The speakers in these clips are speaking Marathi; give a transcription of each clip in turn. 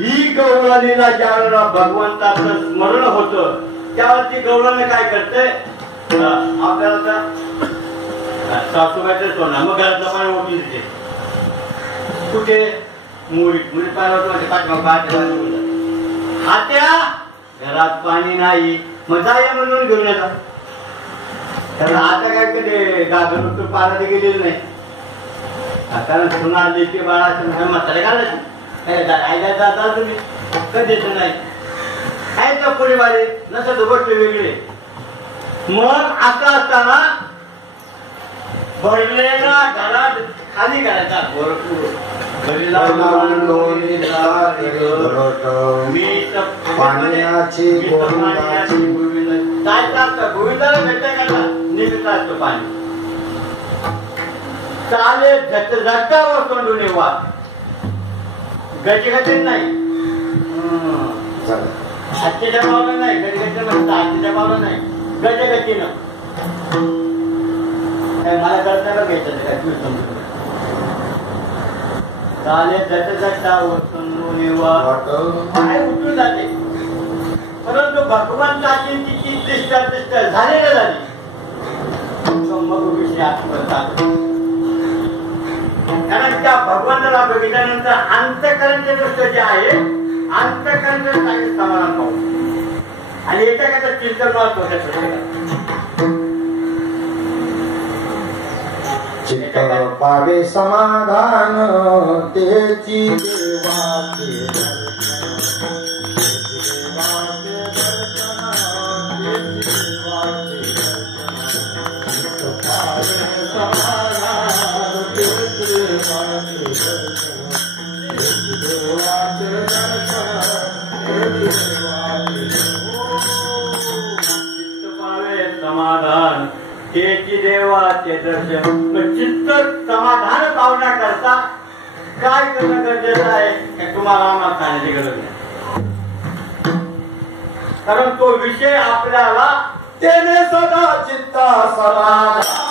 ही गौरालीला ज्यावेळेला भगवंताचं स्मरण होतं त्यावेळेला ती गौराने काय करते आपल्याला सासूबाईचं सोडणार मग घरातलं पाणी ओढून देते कुठे मुळीत मुळीत पाणी होतं पाठीमाग हात्या घरात पाणी नाही मग जाय म्हणून घेऊन येतात त्याला आता काय कधी गागर पाण्यात गेलेलं नाही कारण सुना लेकी बाळा म्हातारे घालायचे जाता तुम्ही कधीच नाही काय तर पुढे वाले नसत गोष्ट वेगळे मग आता असताना भरलेला घरात खाली करायचा भरपूर गोविंदाला भेट करता निमित्त असतो पाणी चालेल झटकावर कोंडून येवा गजगतीत नाही आजच्या जमावला नाही गजगती म्हणतात आजच्या जमावला नाही गजगतीनं मला करता घ्यायचं चालेल झटझटा उठून जाते परंतु भगवंताची तिची दिष्ट झालेलं झाली मग विषय आत्मसात कारण त्या भगवंताला बघितल्यानंतर अंतःकरणचे दृष्ट जे आहे अंतःकरणचे समाधान पाहू आणि याच्याकरता चिंतन चित्त पावे समाधान तेची देवाचे समाधान तेची देवाचे दर्शन चित्त समाधान पावण्याकरता काय करणं गरजेचं आहे हे तुम्हाला आम्हाला सांगण्याची गरज नाही कारण तो विषय आपल्याला तेने सदा चित्ता समाधान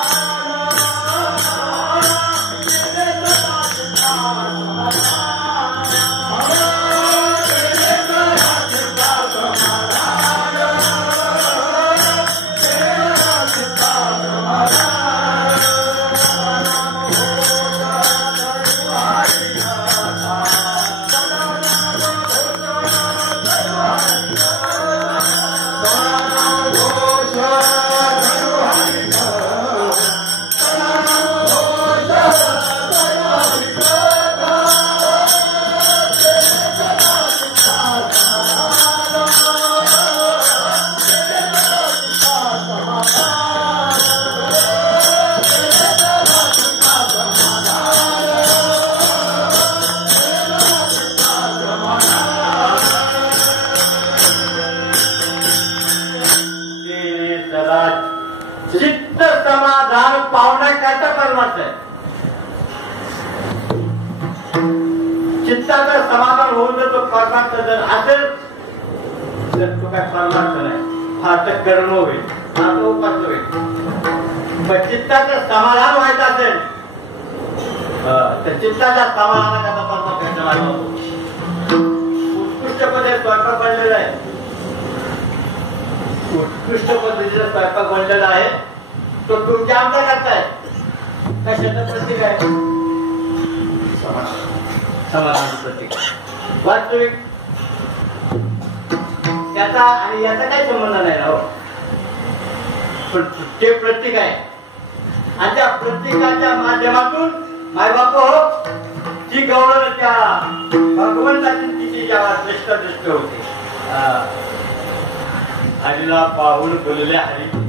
चित्त समाधान पावण्याकरता परमार्थ आहे चित्ताचं समाधान होऊन जर तो परमार्थ जर असेल तर तो काय परमार्थ नाही फार तर कर्म होईल फार तो उपास होईल पण चित्ताचं समाधान व्हायचं असेल तर चित्ताच्या समाधानाकरता परमार्थ लागतो उत्कृष्ट पद्धतीने स्वयंपाक बनलेला आहे उत्कृष्ट पद्धतीचा स्वयंपाक बनलेला आहे तो तुमच्या आमचा करताय कशाचं प्रतीक आहे समाधान प्रतीक वास्तविक त्याचा आणि याचा काही संबंध नाही राहो पण ते प्रतीक आहे आणि त्या प्रतीकाच्या माध्यमातून मायबाप हो जी गौरव त्या भगवंताची तिची जेव्हा श्रेष्ठ दृष्ट होते हरीला पाहून बोलले हरी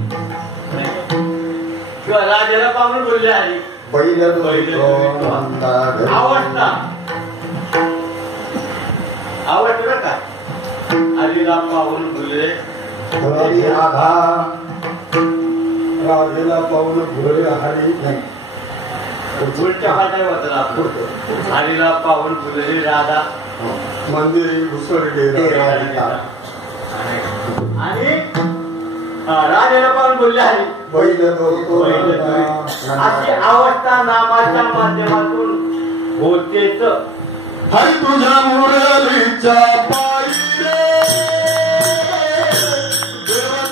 किंवा राजाला पाहून बोलले हरी बैल अवस्था राजेला पाहून भुले हरी राधा राजेला पाहून भुले हरी नाही उलट्या हाताने होता हरीला पाहून भुले राधा मंदिर घुसळले आणि राजेला पाहून बोलले हरी अशी अवस्था नामाच्या माध्यमातून होतेच. हरी तुझ्या मुरलीच्या पायी रे देवा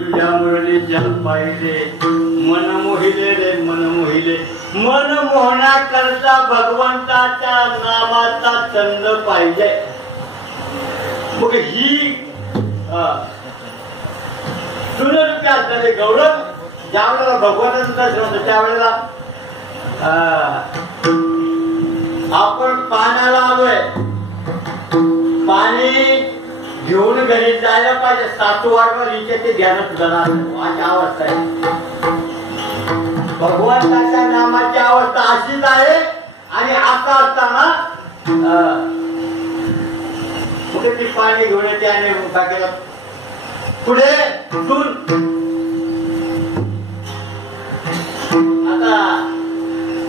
तुझ्या मुरलीच्या पायी रे मन मोहिले मन मोहिले मन मोहण्याकरता भगवंताच्या नामाचा छंद पाहिजे. मग ही सुनरूपी असणारे गौरव ज्या वेळेला भगवंताचं दर्शन होतं त्यावेळेला आपण पाण्याला आलोय. पाणी घेऊन घरी जायला पाहिजे. सातवाडवर इथे ते ध्यान सुद्धा अशी अवस्था आहे. भगवंताच्या नामाची अवस्था अशीच आहे. आणि असं असताना कुठे ती पाणी घेऊन येते आणि टाकेला पुढे सुन. आता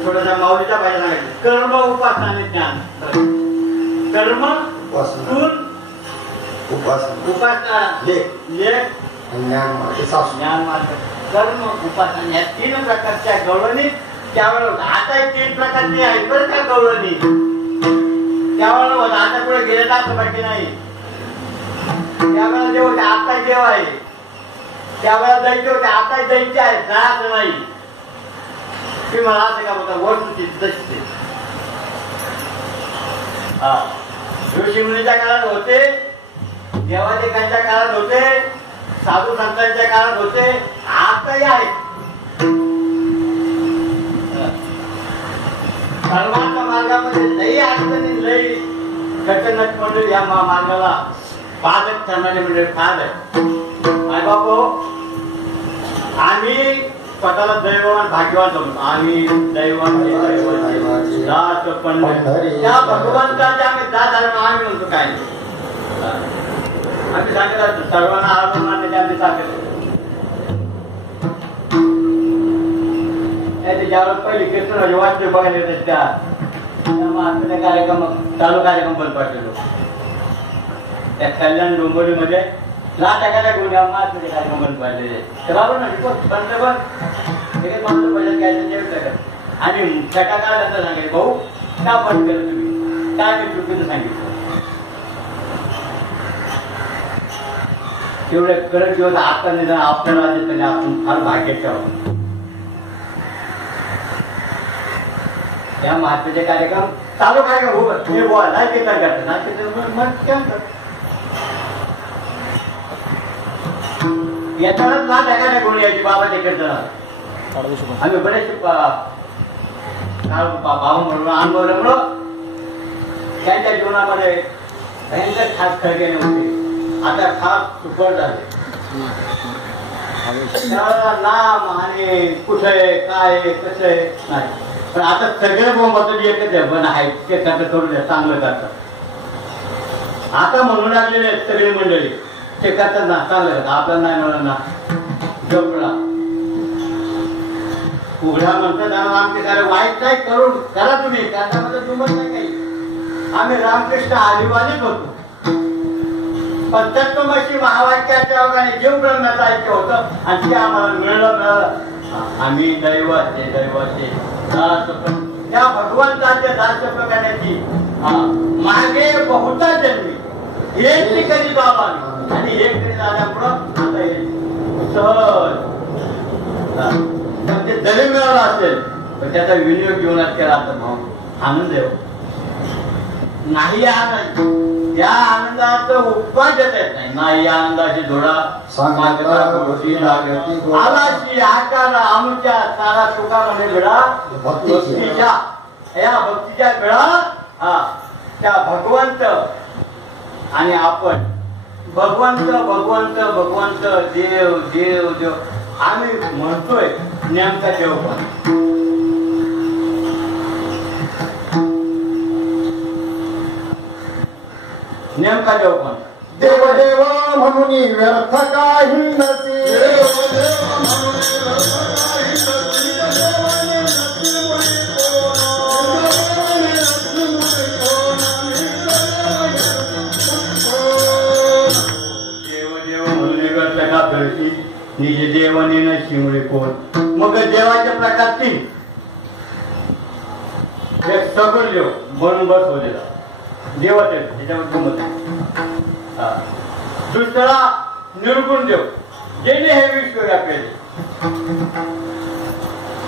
थोडासा माऊलीचा पाहिजे सांगायचं. कर्म उपासना आणि ज्ञान. कर्म सुन उपासना ज्ञान मार्ग. कर्म उपासना या 3 प्रकारच्या गवळणी त्यावेळेला आता 3 प्रकारचे आहेत बरं का गवळणी त्यावेळेला होता. आता पुढे गेले तर बाकी नाही. त्यावेळेला जे होते आता जेव आहे त्यावेळेला जायचे होते आता जायचे आहेत जायचं नाही. की मला असं का होता वस्तू तशी ऋषी मुनीच्या काळात होते. देवादेवांच्या काळात होते. साधू संतांच्या काळात होते. आताही आहेत. सर्वांच्या मार्गामध्ये लई अडचणी लई कटनट मंडळी या मार्गाला पादक ठरणारे मंडळी फार आहे. आई बापू आम्ही स्वतःला दैववान भाग्यवान समजतो. आम्ही दैवान दास पंढरी त्या भगवंताच्या आम्ही दास आम्ही म्हणतो. काय आम्ही सांगत सर्वांना आराम मानण्याचे आम्ही सांगत. ज्यावेळेस पहिली कीर्तन वाद्य बघायला येतात त्या महात्म्याचा कार्यक्रम चालू कार्यक्रम बंद पडलेलो. त्या कल्याण डोंबिवलीमध्ये लाट एखाद्या गोंड्या महात्म्याचे कार्यक्रम बंद पडलेले. तर बाबा ना बंद बंद माणसं पहिल्या घ्यायचं जेवलं. आणि सकाळ काय सांगायचं भाऊ का बंद केलं तुम्ही काय मी चुकीचं सांगितलं. तेवढे करत दिवस आता निदान आपल्याला तरी आपण फार भाग्याचे आहोत. या महात्म्याचे कार्यक्रम चालू कार्यक्रम हो तुम्ही बोला नाही कीर्तन करतात ना कीर्तन मग याच्यावरच ना एखाद्या कोणी यायची बाबाच्या कीर्तनात. आम्ही बरेचसे भाऊ म्हणून अनुभव रमणं त्यांच्या जीवनामध्ये भयंकर खास खळगे नव्हते. आता खास सुपर झाले. नाम आणि कुठे काय कसं आहे नाही, पण आता सगळे बोंबाचं एकच आहे, पण आहे ते करता करून चांगलं करतात. आता म्हणून लागलेले आहेत सगळी मंडळी ते करतात ना चांगलं करतात. आपल्याला नाही म्हणून ना जपला उघडा म्हणतात आमचे कार्य वाईट नाही करून करा तुम्ही, त्याच्यामध्ये तुमच नाही काही. आम्ही रामकृष्ण आदिवासीच होतो, पण तत्वमसी महावाक्याच्या ओघाने जीव ब्रह्माचं ऐक्य होतं आणि ते आम्हाला मिळालं. आम्ही दैवाचे त्या भगवंताच्या दास्य करण्याची मागे बहुता जन्मी एक कधी जावा आणि एक कधी झाल्यामुळं आता सहज ते जरी मिळाला असेल पण त्याचा विनियोग जीवनात केला तर मग आनंद आहे नाही. या आनंदाचं उपवास देता येत नाही या आनंदाची धोडा आलाची आकार आमच्या तारा तुका म्हणे भिडा भक्तीच्या या भक्तीच्या भिडा त्या भगवंत आणि आपण भगवंत भगवंत भगवंत देव देव देव आम्ही म्हणतोय नेमका देव पण नेमका देव पण देव देव म्हणून व्यर्थ काही नसे. निज देवाने न शिवळे कोण. मग देवाच्या प्रकार तीन. एक सगुण देव म्हणून बसवलेला देवच आहे त्याच्यावर गमत. दुसरा निर्गुण देव ज्याने हे विश्व व्यापेल.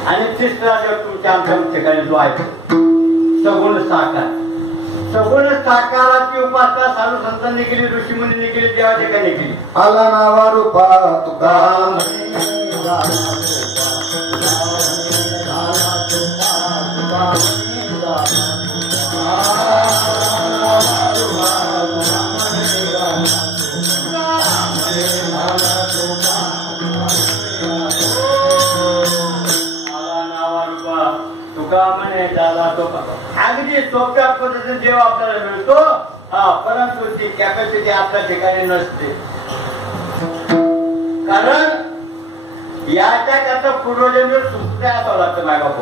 आणि तिसरा देव तुमच्या आमच्या ठिकाणी जो आहे सगुण साकार. सगुण साकाराची उपासना साधू संतांनी केली, ऋषीमुनींनी केली, देवा ठिकाणी केली. आला नावा रूपा तुका अगदी सोप्या पद्धतीने देव आपल्याला मिळतो. परंतु ती कॅपॅसिटी आपल्या ठिकाणी नसते. कारण याच्या करता पूर्वजन्म सुटल्या असावं लागतं. मायबाप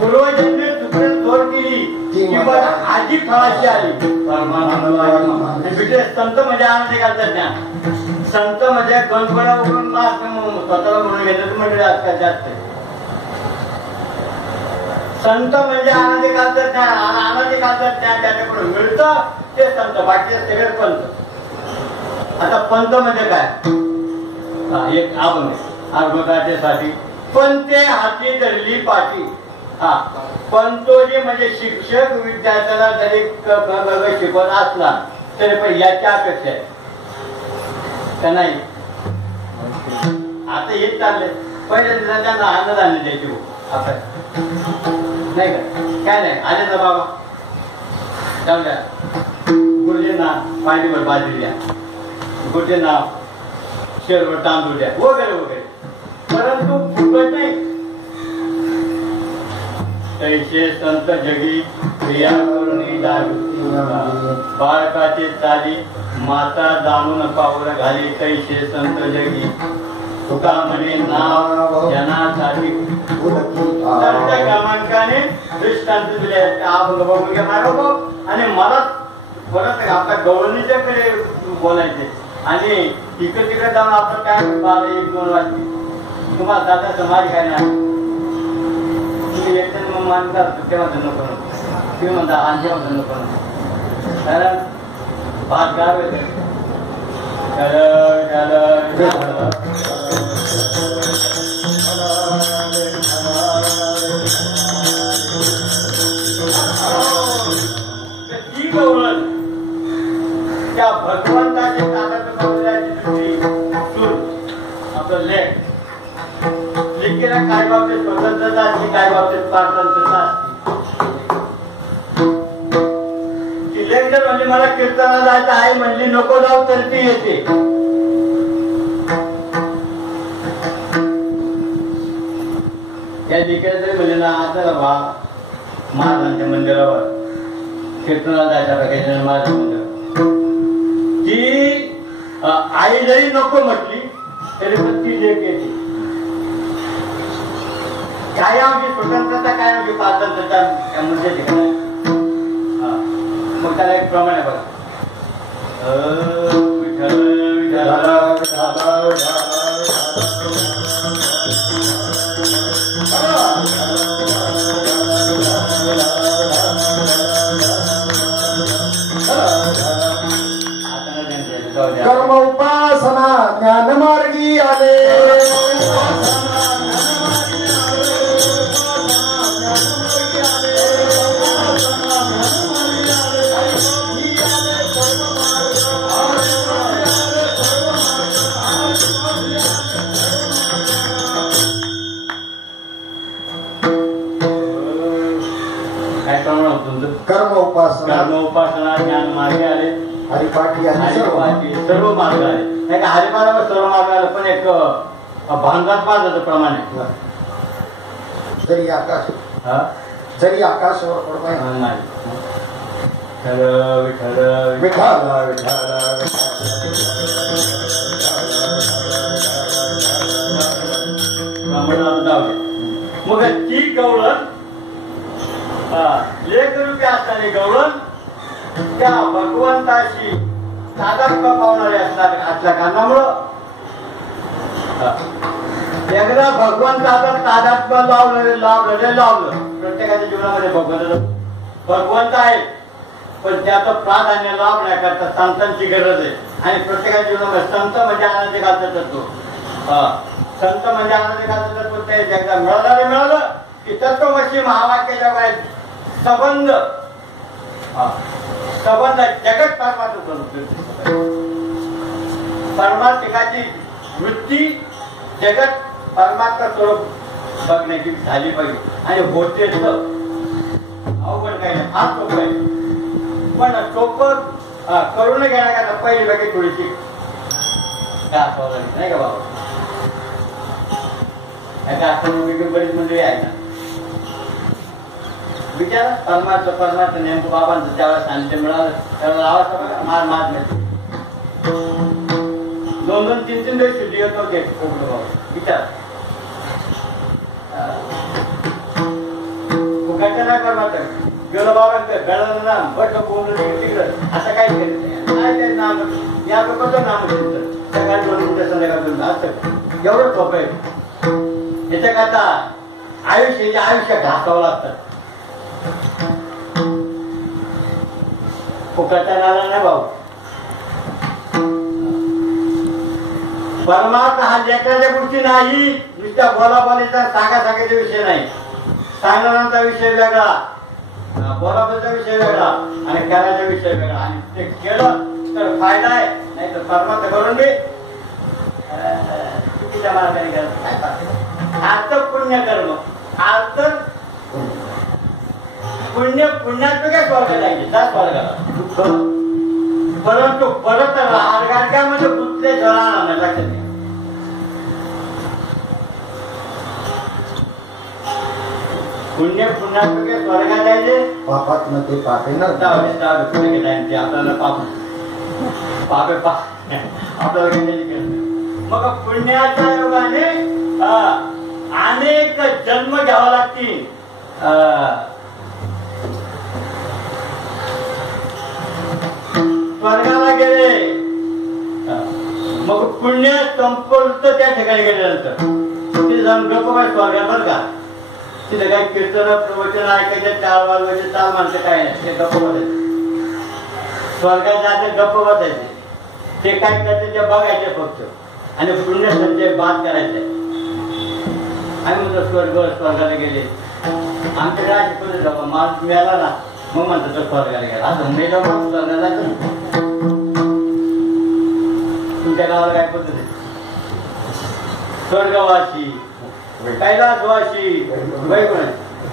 पूर्वजन्म सुटणे जोर केली किंवा आजी फळाची आली. संत म्हणजे आनंदी घालतात ज्ञान. संत म्हणजे गणपणा उघडून स्वतःला म्हणून घेतात म्हणजे आजकाल जास्त. संत म्हणजे आनंदी घालतात ज्ञान. आनंदी घालतात ज्ञान त्याच्याकडून मिळतं ते संत. बाकी सगळे पंत. आता पंत म्हणजे काय एक आपण आत्मकातेसाठी पंते हाती धरली पाठी. पंतोजी म्हणजे शिक्षक विद्यार्थ्याला जरी शिकवत असला तरी पण याच्या अपेक्षा आहे का नाही. आता हेच चाललंय. पहिल्या दिवसात त्यांना आनंद आणले द्यायची आता नाही का काय नाही आले ना बाबा जाऊ द्या. गुरुजींना पाणीवर बाजरी द्या, गुरुजींना शेरवर तांदूळ द्या वगैरे वगैरे. परंतु फुकट नाही. तैसे संत जगी क्रिया करुणी बाळकाचे चाली माता जाणून पावलं घाली. तैसे संत जगी तुका म्हणे नाव जनासाठी क्रमांकाने दृष्टांत दिले. बघून घ्या मारो. आणि मला परत आपल्या गौरवणीच्याकडे बोलायचे आणि तिकडे तिकडे जाऊन आपण काय 12-1-2 वाजते तुम्हाला दादा समाज काय नाही. तुम्ही एक जण मग मानतात तेव्हा नको तुम्ही म्हणता आणि तेव्हा नको. कारण भात गाव येते ती गौरव त्या भगवंताच्या ताब्यात आपलं लेख एकीला काय बाबतीत स्वतंत्रता असते, काय बाबतीत पारतंत्रता असते. सिलेंडर म्हणजे मला कीर्तनाला जायचं आहे म्हणली, नको जाऊ तर ती येते. त्या लेकीला तरी म्हणले ना आता महाराजांच्या मंदिरावर कीर्तनाला जायचा पाहिजे महाराज मंदिर. ती आई जरी नको म्हटली तरी पण ती लेक येते. काय आमची स्वतंत्रता, काय आमची पारतंत्रता म्हणजे ठिकाण. मग त्याला एक प्रमाण आहे बघा. विठ्ठल विठ्ठल कर्म उपासना ज्ञानमार्गी आले. कर्म उपासना ज्ञान मार्गे आले. हरिपाठी सर्व मार्ग आले. नाही का हरिपाठावर सर्व मार्ग आले, पण एक भांगात पाजाचं प्रमाण आहे. जरी आकाशावर पडताय नाही. विठ्ठल विठ्ठल मग ती गवळण लेकरूपी असणारी गवळण त्या भगवंताशी तादात्म्य पावणारे असल्या कारणामुळं एकदा भगवंताचं तादात्म्य लावलं. प्रत्येकाच्या जीवनामध्ये भगवंत आहे, पण त्याचं प्राधान्य लावण्याकरता संतांची गरज आहे. आणि प्रत्येकाच्या जीवनामध्ये संत म्हणजे आनंदी घालत तत्व. संत म्हणजे आनंदी घालत तत्व ते एकदा मिळालं की तत्वमसी महावाक्याच्या काय संबंध जगत परमात्मिकाची वृत्ती जगत परमात्मा स्वरूप बघण्याची झाली पाहिजे. आणि होते अवघड काही नाही, फार सोपं आहे. पण सोपं करून घेण्याकरता पहिली बाकी थोडीशी असावं लागेल नाही का बाबा. बरीच मंडळी आहे ना विचार परमात्मा नेमकं बाबांचं त्यावेळेस सानिध्य मिळालं त्यावेळेला आवाज मार नाही. 2-2, 3-3 दिवस शुद्धी येतो बाबा विचार नाही परमात्मा गेलो बाबा गळालं ना बट बोललं तिकडं असं काही केलं नाही. नाम या कसं नाम सकाळी 2 मिनिटं संध्याकाळ असं एवढं सोपं आहे. याच्याकरता आयुष्य घासावं लागतं. फुकटचा नाला नाही भाऊ. परमात्मा हा लेकराच्या गोष्टी नाही, नुसत्या बोलाबोलीचा सांगायचा विषय नाही. सांगण्याचा विषय वेगळा, बोलाबोलीचा विषय वेगळा आणि करायचा विषय वेगळा. आणि ते केलं तर फायदा आहे, नाही तर परमात्मा करून दे चुकीच्या मार्गाने आज पुण्य कर्म आज पुण्यात काय स्वर्ग जायचे त्या स्वर्गाला. परंतु परत हारगाडक्यामध्ये कुठले जरा लक्षात घ्या. पुण्यात स्वर्गात जायचे पापात न ते पापे न आपल्याला आपल्याला मग पुण्याच्या योगाने अनेक जन्म घ्यावा लागतील. स्वर्गाला गेले मग पुण्य संपत त्या ठिकाणी गेल्यानंतर तिथे जाऊन गप्प पाहिजे स्वर्गात. बरं का तिथे काही कीर्तन प्रवचन ऐकायचे, चाल वाजवायचे, चाल माणसं काय नाही, ते गप्प बसायचे. स्वर्गात जाते गप्प बसायचे. ते काय करते ते बघायचे फक्त आणि पुण्य संचय बाद करायचे. आम्ही म्हणतो स्वर्गाला गेले आमच्याकडे अशी पद्धत माणूस मिळाला ना मग म्हणतो तो स्वर्गाला गेला. असं मेला माणूस स्वर्गाला जातो. तुमच्या गावाला काय पद्धत आहे? स्वर्गवासी कैलासवासी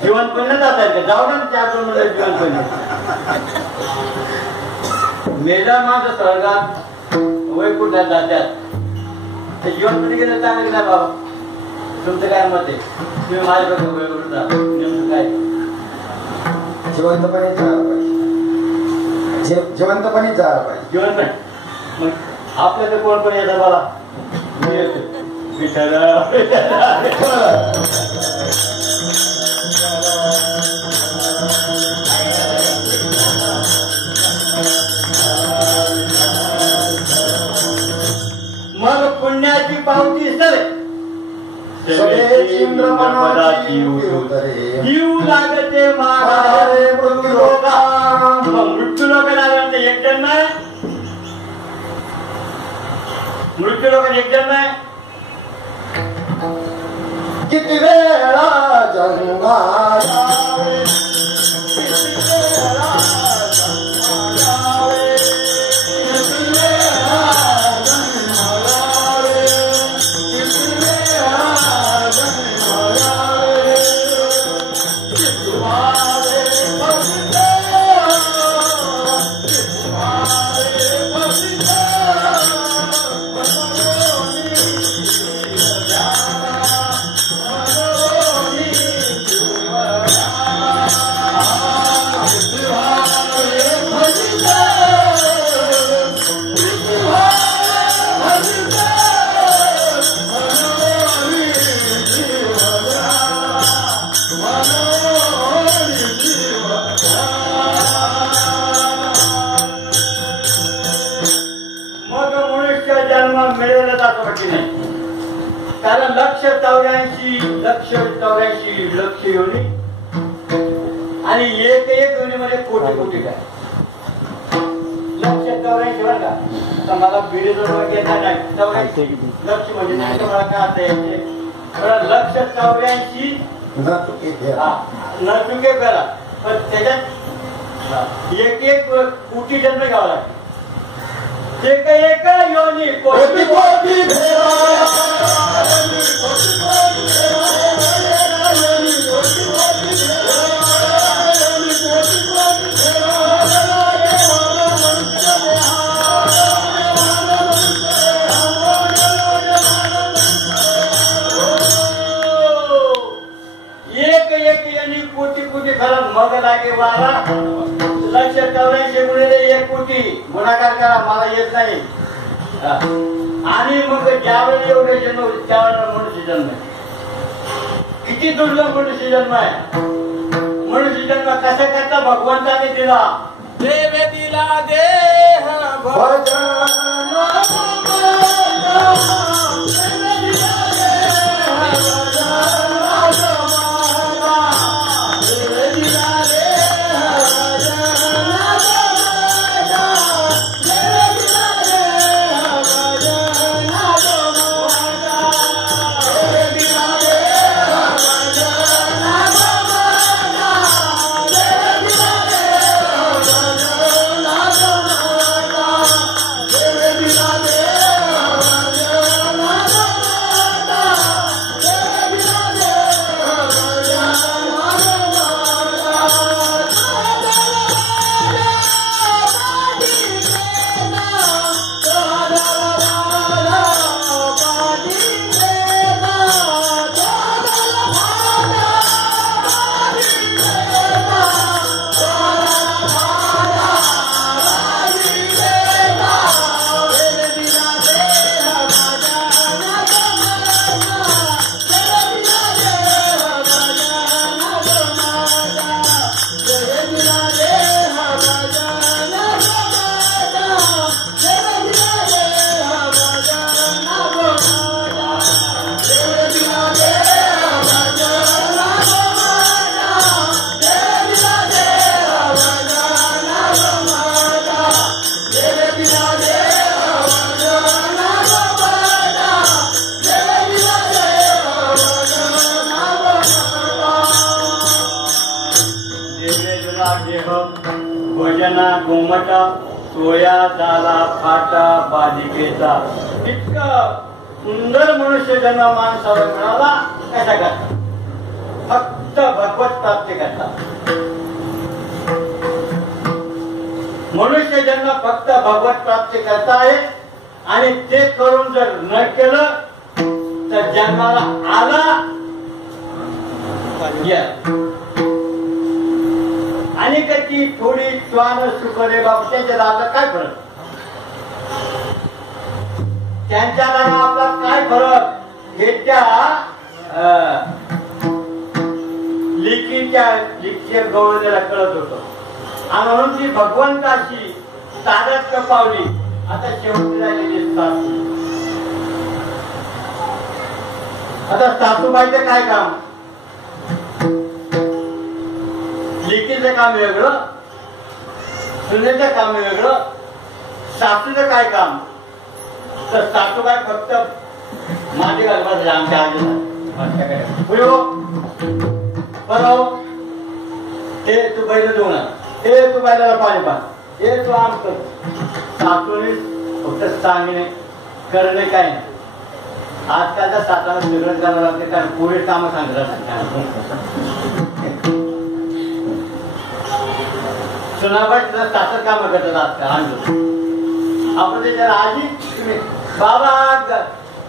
जिवंतपणे जातात का जाऊ ना त्या म्हणलं जिवंतपणे मेला माझं स्वर्गात वैकुंठात जातात ते जिवंतपणे गेलं चांगलं नाही बाबा तुमचं काय मत आहे तुम्ही माझ्याकडे वैकुंठ जा नेमकं काय जिवंतपणे जायला पाहिजे जिवंतपणे जायला पाहिजे जिवंतपणे मग आपल्या तर कोण पण येतात मला मी येतो मग पुण्याची पावती सर जीव लागते मारे मृत्यू लोक लागल्यानंतर एक जन्म आहे मृत्यू लोक एक जन्म आहे किती वेळा जन्माला कारण 184 लक्ष योनी आणि एक योनीमध्ये कोटी कोटी काय 184 बरं का आता मला बिडी जोडवा घेता नाही 84 लक्ष म्हणजे मला काय आता यायचे 184 न चुके करा पण त्याच्यात एक कोटी जन्म घ्यावा लागतो एक योनी कोटी कोटी एक यांनी कोटी कोटी खरं मग लागे 184 गुणिले 1 कोटी गुणाकार करा मला येत नाही आणि मग ज्यावेळी एवढे जन्म होते त्यावेळेला मनुष्य जन्म किती दुर्लभ मनुष्य जन्म आहे मनुष्य जन्म कसा करता भगवंताने दिला देव दिला देह भोजना गोमटा सोया झाला फाटा बालिकेचा इतका सुंदर मनुष्य जन्म माणसाला मिळाला कशा करतात? फक्त भगवत प्राप्ती करतात. मनुष्य जन्म फक्त भगवत प्राप्ती करता आहे आणि ते करून जर न केलं तर जन्माला आला आणि कधी थोडी श्वान सुकरे बाबा त्यांच्या दादा काय फरक? त्यांच्या दादा आपला काय फरक हे त्या लिखीच्या गवळणीला कळत होतं. आणि म्हणून ती भगवंताची तादात्म्य पावली. आता शेवटी राहिलेली सासू. आता सासूबाईचं काय काम? लिखीचं काम वेगळं, सुनेचं काम वेगळं, सासूचं काय काम? तर सासूबाई फक्त माती घालवायचं आमच्या आजीला बरोबर. हे तू बैल धुवून आण, हे तू बैलाला पाणी पाण, हे तू आम कर. सासूने फक्त सांगणे करणे काय नाही. आजकालच्या सातारा सगळं करावं लागते कारण पुढे कामं सांगतात. सुनाबाई सुद्धा सासर कामं करतात आजकाल. आपण त्याच्याला आजी तुम्ही बाबा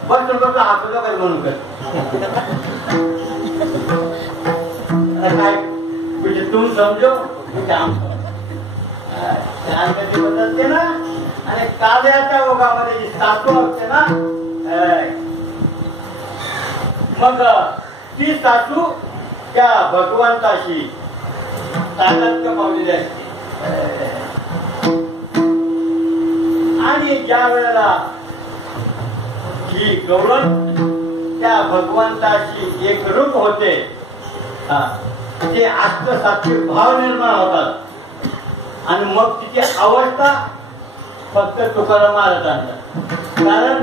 बस बस हात काय म्हणून कर काय म्हणजे तुम समजो बदलते ना. आणि काव्याच्या ओघामध्ये जी सासू असते ना मग ती सासू त्या भगवंताशी तादात्म्य पावलेली असते. आणि ज्या वेळेला ही गौरव त्या भगवंताशी एक रूप होते ते आत्मसात्विक भाव निर्माण होतात. आणि मग तिची अवस्था फक्त तुकाराम महाराजांचा. कारण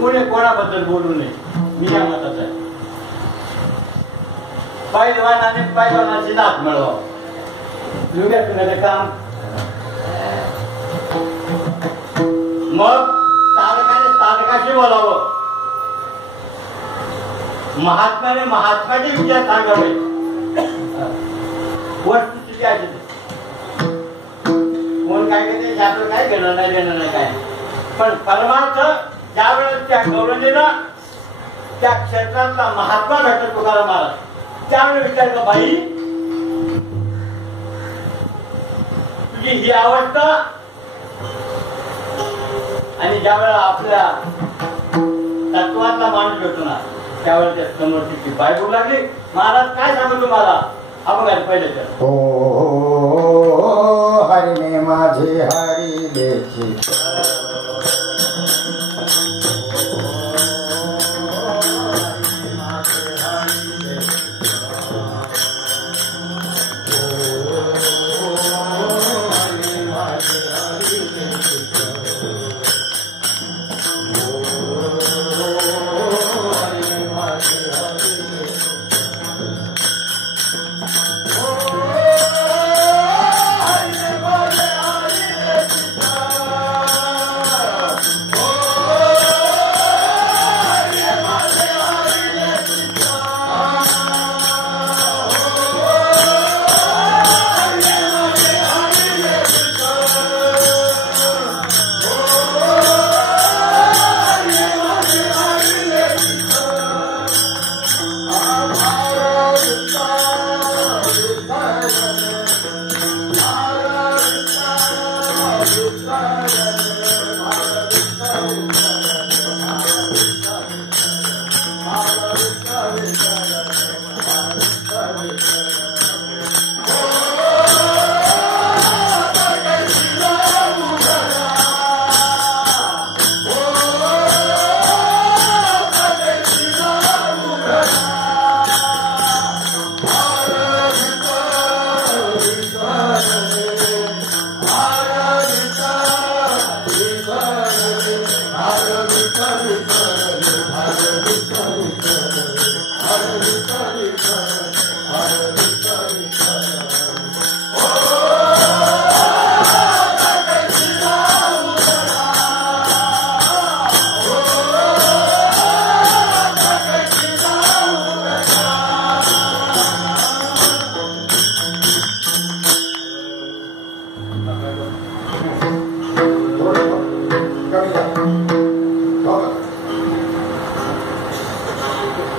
कोणी कोणाबद्दल बोलू नये. मी या मताचा आहे. पैलवानाने पैलवानाची दात मिळवा. लुग्या तुझ्याचं काम. मग साधकाने साधकाशी बोलावं. महात्म्याने महात्म्याचे विचार सांगावे. वस्तुस्थिती अशी कोण काय करते त्याचं काय घेणं नाही देणं नाही काय. पण परमार्थ ज्या वेळेस त्या गौरवलेला त्या क्षेत्रातला महात्मा भेटतो तुकाराम महाराज त्यावेळेस विचार का बाई तुझी ही अवस्था. आणि ज्या वेळेला आपल्या तत्वातला माणूस भेटतो ना त्यावेळेस त्या समोर तिची बाय बोलू लागली. महाराज काय सांगू तुम्हाला आपण पहिले तर हरिने माझे हरी लेची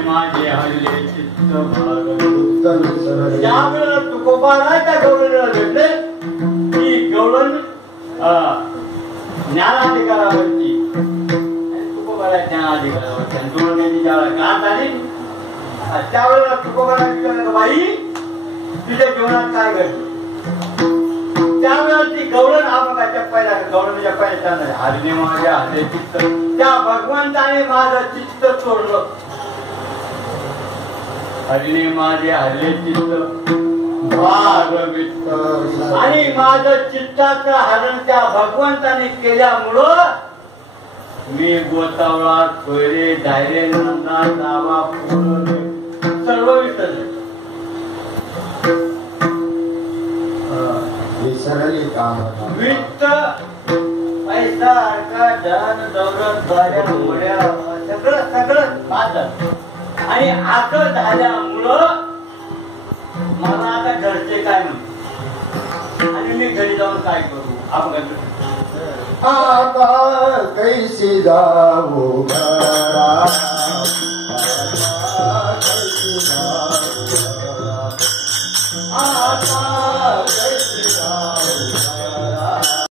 माझे हल्ले चित्त भाग उत्तर विसरले. त्यावेळेला तुकोबाला त्या गवळणीला भेटले की गवळण ज्ञानाधिकारावरती तुकोबाला ज्ञानाधिकारावरती आणि गवळण्याची ज्यावेळेला गाठ आली त्यावेळेला तुकोबाला विचारलं बाई तुझ्या जीवनात काय घडलं त्यावेळेला ती गवळण हा बघा जपायला गवळणीच्या पाय चालणार हरणे माझ्या हरे चित्त त्या भगवंताने माझं चित्त चोरलं हरणे माझे हरले चित्त भागवित आणि माझं चित्ताचं हरण त्या भगवंताने केल्यामुळं मी गोतावळा सोयरे धायरे नंदा दावा पूर्ण सर्व विसरले विसरली काम वित्त पैसा अर्का धन दौलत द्वाऱ्या मुळ्या सगळं सगळं माझं आणि असं झाल्यामुळं मला आता घरचे काय म्हणते आणि मी घरी जाऊन काय करू अपघात आता कैसी जाऊ घरा